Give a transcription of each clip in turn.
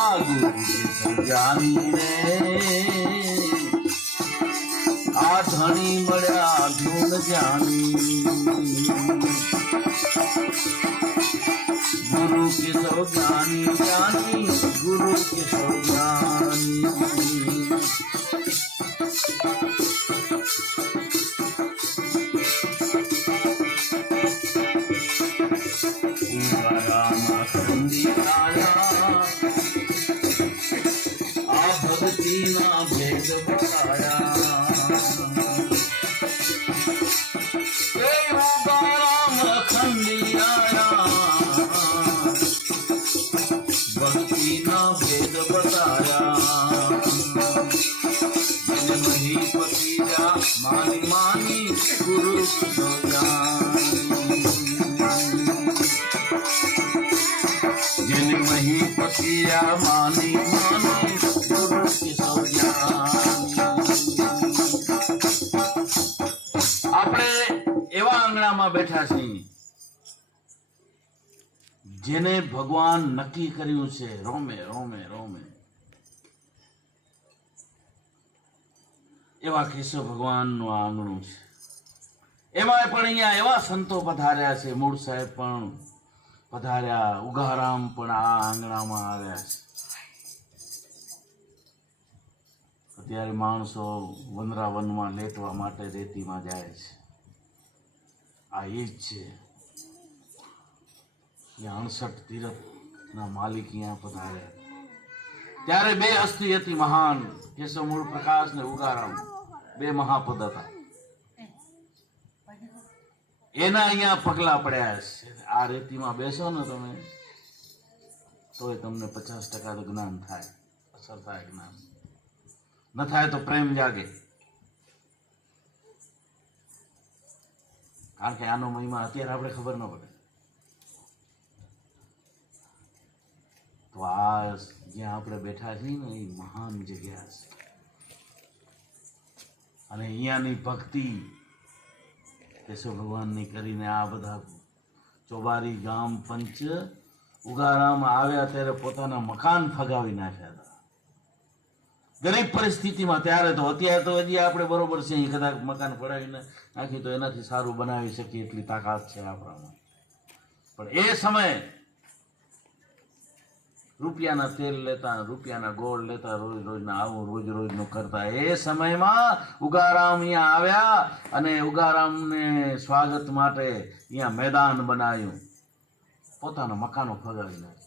આ ગુરુ જ્ઞાની રે આ ધણી મળ્યા ધૂન જાની गुरु के सौ ज्ञानी ज्ञानी गुरु के सौ ज्ञानी आ भक्ति ना भेद बताया भक्ति ना भेद बताया मही पतिया मानी मानी गुरु जिन मही पतिया मानी मानी गुरु की આપણે એવા આંગણામાં બેઠા છીએ જેને ભગવાન નક્કી કર્યું છે રોમે રોમે રોમે એવા કેશવ ભગવાનનું આંગણું છે. એમાં પણ અહીંયા એવા સંતો પધાર્યા છે. મૂળ સાહેબ પણ પધાર્યા, ઉગારામ પણ આ આંગણામાં આવ્યા છે. અત્યારે માણસો વનરાવનમાં લેટવા માટે રેતીમાં જાય છે. આ એ જ છે. 68 તીર્થના માલિક અહીંયા પધાર્યા. ત્યારે બે હસ્તી હતી મહાન, કેશવ મૂળ પ્રકાશ ને ઉગારામ, બે મહાપદ હતા. એના અહીંયા પગલા પડ્યા છે. આ રેતીમાં બેસો ને તમે તોય તમને 50% તો જ્ઞાન થાય, અસર થાય જ્ઞાન. ન થાય તો પ્રેમ જાગે. કારણ કે આનો મહિમા અત્યારે આપણે ખબર ન પડે. તો આ જ્યાં આપણે બેઠા છીએ ને એ મહાન જગ્યા છે. અને અહીંયાની ભક્તિ કેશવ ભગવાનની કરીને આ બધા ચોબારી ગામ પંચ ઉગારામ આવ્યા ત્યારે પોતાના મકાન ફગાવી નાખ્યા હતા ગરીબ પરિસ્થિતિમાં. ત્યારે તો અત્યારે તો હજી આપણે બરોબર છે, કદાચ મકાન પડાવીને નાખી તો એનાથી સારું બનાવી શકીએ એટલી તાકાત છે આપણામાં. પણ એ સમયે રૂપિયાના તેલ લેતા, રૂપિયાના ગોળ લેતા, રોજ રોજના આવું રોજ રોજનું કરતા. એ સમયમાં ઉગારામ અહીંયા આવ્યા અને ઉગારામને સ્વાગત માટે અહીંયા મેદાન બનાવ્યું, પોતાના મકાનો ફગાવી નાખ્યા.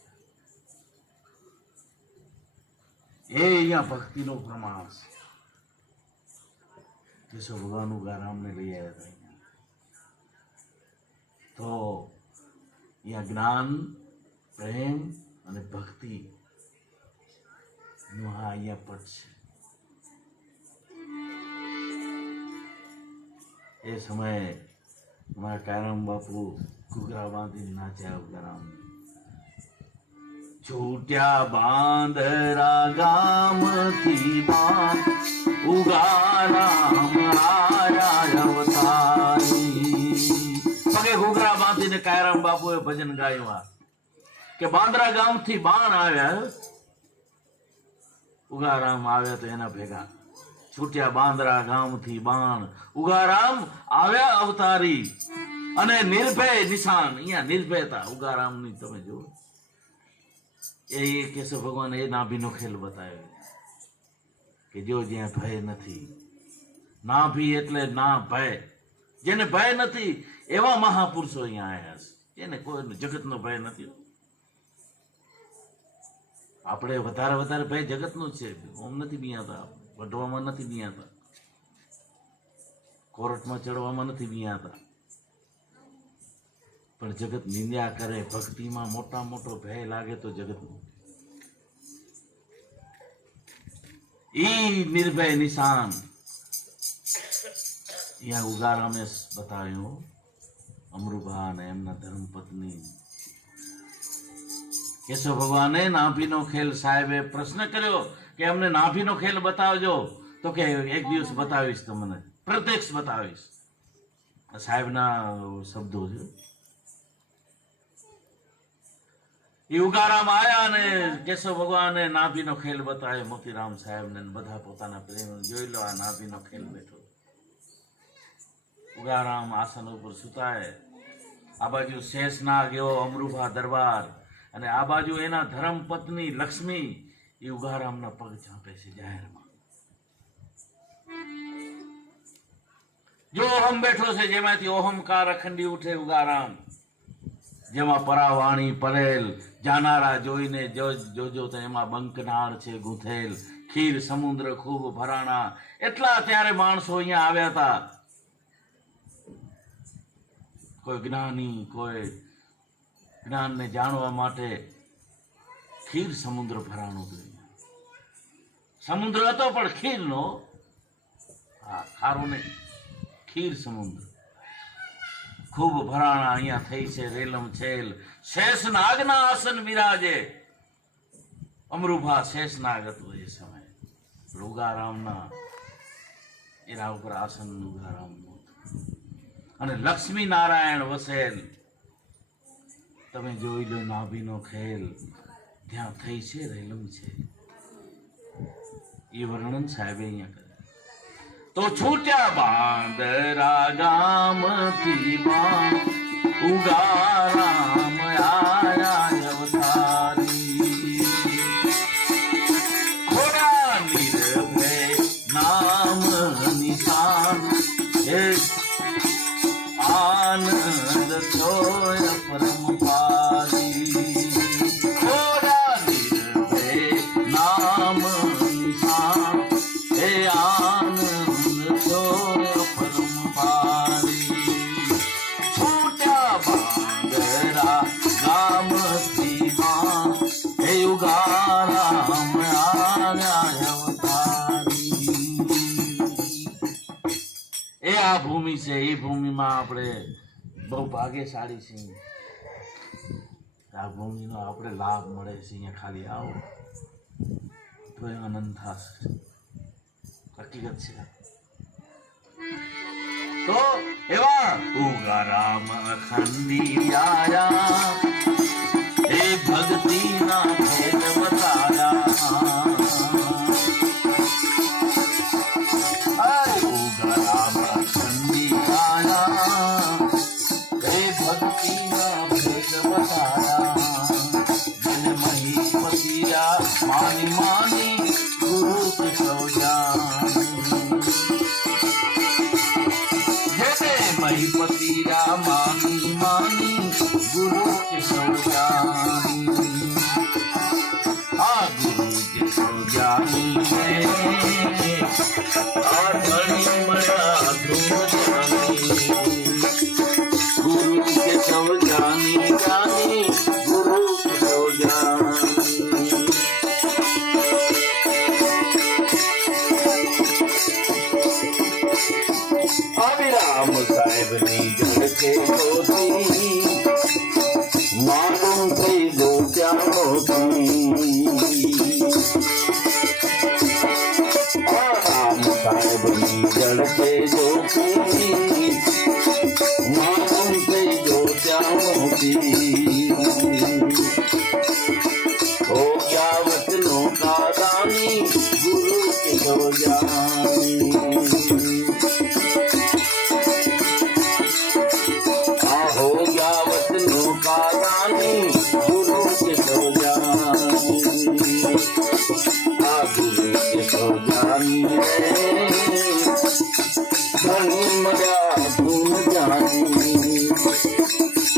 એ અહીંયા ભક્તિનું પ્રમાણ છે. કેશવ ભગવાન ઉગારામને લઈ આવ્યા હતા. તો અહીંયા જ્ઞાન, પ્રેમ અને ભક્તિ નું આ અહીંયા પદ છે. એ સમયે અમારા કાયરામ બાપુ ઘૂઘરા બાંધીને નાચ્યા ઉગારામ. છૂટ્યા બાંદરા ગામથી બાંધ ઉગારામ આયા અવતારી. પગે ઘૂઘરા બાંધીને કાયરામ બાપુએ ભજન ગાયું કે બાંદ્રા ગામથી બાણ આવ્યા, ઉગારામ આવ્યા તો એના ભેગા. છૂટ્યા બાંદ્રા ગામથી બાણ ઉગારામ આવ્યા અવતારી. અને નિર્ભય નિશાન, અહીંયા નિર્ભયતા ઉગારામની તમે જુઓ. એ કેશવ ભગવાન એ નાભીનો ખેલ બતાવ્યો કે જો જ્યાં ભય નથી, નાભી એટલે ના ભય, જેને ભય નથી એવા મહાપુરુષો અહીંયા આવ્યા છે. જેને કોઈ જગતનો ભય નથી. આપણે વધારે ભય જગતનું જ છે. ઓમ નથી બિયાતા, વઢવામાં નથી બિયાતા, કોર્ટમાં ચડવામાં નથી બિયાતા. પણ જગત નિંદ્યા કરે, ભક્તિમાં મોટા મોટો ભય લાગે તો જગતનું. ઈ નિર્ભય નિશાન અહીંયા ઉગારામે બતાવ્યું. અમરુભા અને એમના ધર્મપત્ની કેશવ ભગવાને નાભીનો ખેલ, સાહેબે પ્રશ્ન કર્યો કે અમને નાભીનો ખેલ બતાવજો. તો કે એક દિવસ બતાવીશ, તમને પ્રત્યક્ષ બતાવીશ. સાહેબના શબ્દો છે. એ ઉગારામ આયા અને કેશવ ભગવાને નાભીનો ખેલ બતાવ્યો મોતીરામ સાહેબને, બધા પોતાના પ્રેમ જોઈ લો. આ નાભીનો ખેલ બેઠો. ઉગારામ આસન ઉપર સુતાય, આ બાજુ શેષનાગ એવો અમરુભા દરબાર, અને આ બાજુ એના ધર્મ પત્ની લક્ષ્મી એ ઉગારામના પગ ચાંપે છે જાહેરમાં. જો ઓહમ બેઠો છે, જેમાંથી ઓહમકાર અખંડી ઉઠે ઉગારામ, જેમાં પરાવાણી પરેલ જાનારા જોઈને જોજો તો એમાં બંકનાળ છે ગૂંથેલ, ખીર સમુદ્ર ખૂબ ભરાણા. એટલા ત્યારે માણસો અહીંયા આવ્યા હતા, કોઈ જ્ઞાની, કોઈ જ્ઞાનને જાણવા માટે. ખીર સમુદ્ર ભરાણું હતું. સમુદ્ર હતો પણ ખીરનો, હા ખારો ને ખીર સમુદ્ર ખૂબ ભરાણા અહીંયા થઈ છે રેલમ છેલ. શેષનાગના આસન વિરાજે. અમરુભા શેષનાગ હતું એ સમય. ઉગારામના એના ઉપર આસન ઉગારામનું હતું. અને લક્ષ્મી નારાયણ વસેલ. તમે જોઈ લો નાભીનો ખેલ ત્યાં થઈ છે રેલમ છે. એ વર્ણન સાહેબે અહીંયા કરે. તો છૂટ્યા બાંદરા ગામથી બાણ, ઉગારામ આયા અવતારી. ખોડા નિર્ભય નામ નિશાન, આનંદ છોય પરમ પારી. ખોડા નિર્ભય નામ નિશાન, હે આનંદ છોય પરમ પારી. છૂટ્યા બાંદરા ગામથી બાણ, હે ઉગારામ આયા અવતારી. એ આ ભૂમિ છે, એ ભૂમિમાં આપણે બહુ ભાગ્યશાળી છીએ. આ ભૂમિનો આપણે લાભ મળે છે. અહીંયા ખાલી આવો તો એ આનંદ થશે. હકીકત છે. તો એવા ઉગારામ અખંડી આયા, એ ભક્તિના ભેદ બતાયા. ઉગારામ અખંડી આયા, એ ભક્તિના ભેદ બતાયા. જન મહીપતિયા માની માની ગુરુ કે મહીપતિરા માની માની ગુરુ કે સૌજાની. આ ગુરુ કે સૌજાની આ ધણી મળ્યા ધૂમ જાની. ગુરુ કે સૌજાની જાની, ગુરુ કે સૌજાની. અવિરામ સાહેબની જળકે જોતી, માલુમ થઈ જો ક્યાં હોતી. રામ સાહેબની જળકે જોતી, માલુમ થઈ જો ક્યાં હોતી. હો ગયા વચનો કા દાની, ગુરુ કે સૌજાની. हो गया वचनों का दानी, गुरु के सौजानी. आ गुरु के सौजानी धनी मजा धूम जानी.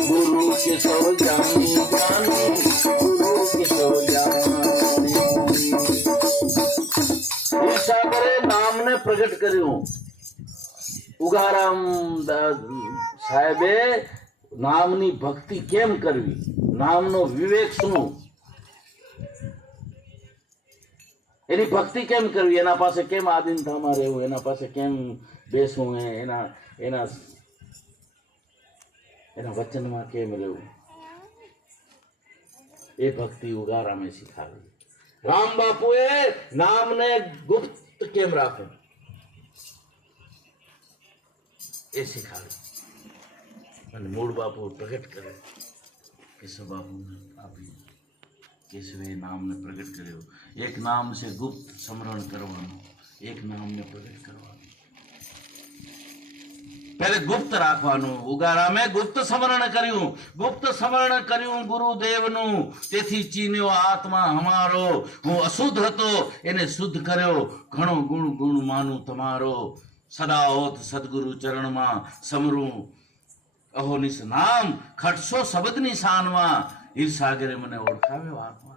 गुरु के सौजानी जानी, गुरु के सौजानी. ईशागरे नाम ने प्रकट કર્યું. ઉગારામ સાહેબે નામની ભક્તિ કેમ કરવી, નામનો વિવેક શું, એની ભક્તિ કેમ કરવી, એના પાસે કેમ આધીનતામાં રહેવું, એના પાસે કેમ બેસવું, એના એના એના વચનમાં કેમ રહેવું, એ ભક્તિ ઉગારામે શીખાવી. રામ બાપુએ નામને ગુપ્ત કેમ રાખવું એ શીખાવ્યું. અને મૂળ બાપુ પ્રગટ કરે કેશવ બાપુને આપી. કેશવે નામને પ્રગટ કર્યો. એક નામ છે ગુપ્ત સ્મરણ કરવાનું, એક નામને પ્રગટ કરવાનું. પહેલે ગુપ્ત રાખવાનું. ઉગારામે ગુપ્ત સ્મરણ કર્યું, ગુપ્ત સ્મરણ કર્યું ગુરુદેવનું. તેથી ચીન્યો આત્મા હમારો. હું અશુદ્ધ હતો એને શુદ્ધ કર્યો. ઘણો ગુણ ગુણ માનું તમારો. સદા હોત સદગુરુ ચરણમાં સમરું. અહોનિસ નામ ખટશો શબ્દની શાનમાં. હીરસાગરે મને ઓળખાવ્યો આત્મા.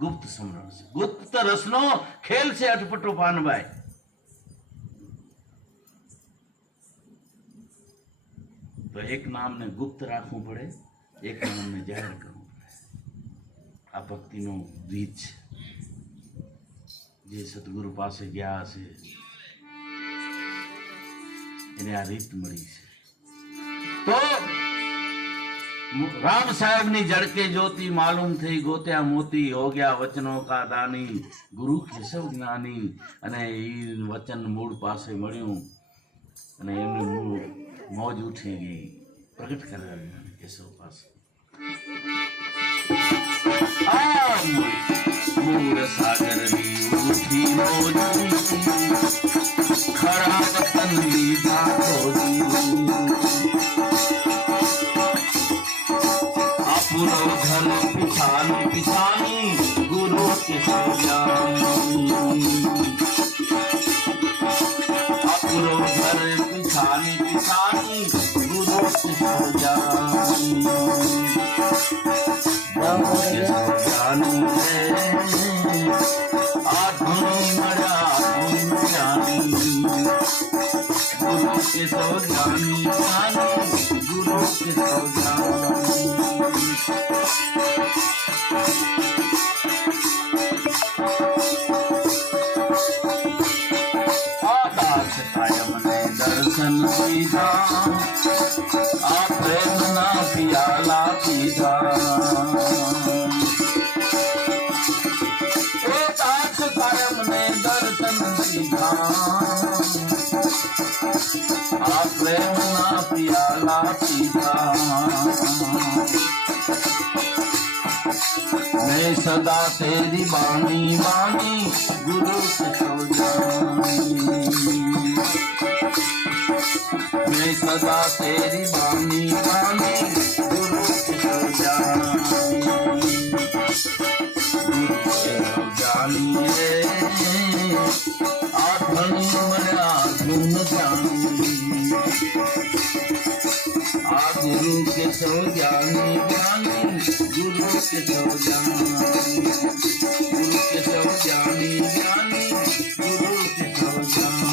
ગુપ્ત સ્મરણ છે, ગુપ્ત રસનો ખેલ છે અટપટો પાનભાઈ. તો એક નામને ગુપ્ત રાખવું પડે, એક નામને જાહેર કરવું પડે. આ ભક્તિનો રીત છે. જે સદગુરુ પાસે ગયા હશે એને આ રીત મળી છે. તો राम साहब ની જડકે જ્યોતિ માલુમ થઈ. ગોત્યા મોતી હો ગયા વચનો કા દાની. ગુરુ કેશવ જ્ઞાની. અને એ વચન મૂળ પાસે મળ્યું અને એમનું મૂળ મોજ ઉઠી ગઈ. પ્રગટ કર્યા કેશવ પાસે. આ મૂળ સાગરની ઉઠી મોજ. ખરા વતન લીધા ખોજી. गुरु धन पिछानी पिछानी. गुरु केशव ज्ञानी. गुरु धन पिछानी पिछानी. गुरु केशव ज्ञानी. केशव ज्ञानी है आधुन मरा ज्ञानी. गुरु केशव ज्ञानी ज्ञानी. गुरु केशव ज्ञानी. आकाश कायम ने दर्शन सीधा. आ प्रेम ना पियाला पीधा. आकाश कायम ने दर्शन सीधा. आ प्रेम ना पियाला पीधा. मैं सदा तेरी बानी बानी. गुरु केशव ज्ञानी. मैं सदा तेरी बानी बानी. गुरु केशव ज्ञानी. गुरु केशव ज्ञानी है आधुन मरा धुन जानी. आ गुरु केशव ज्ञानी ज्ञानी. गुरु केशव ज्ञानी. गुरु केशव ज्ञानी ज्ञानी. गुरु केशव ज्ञानी.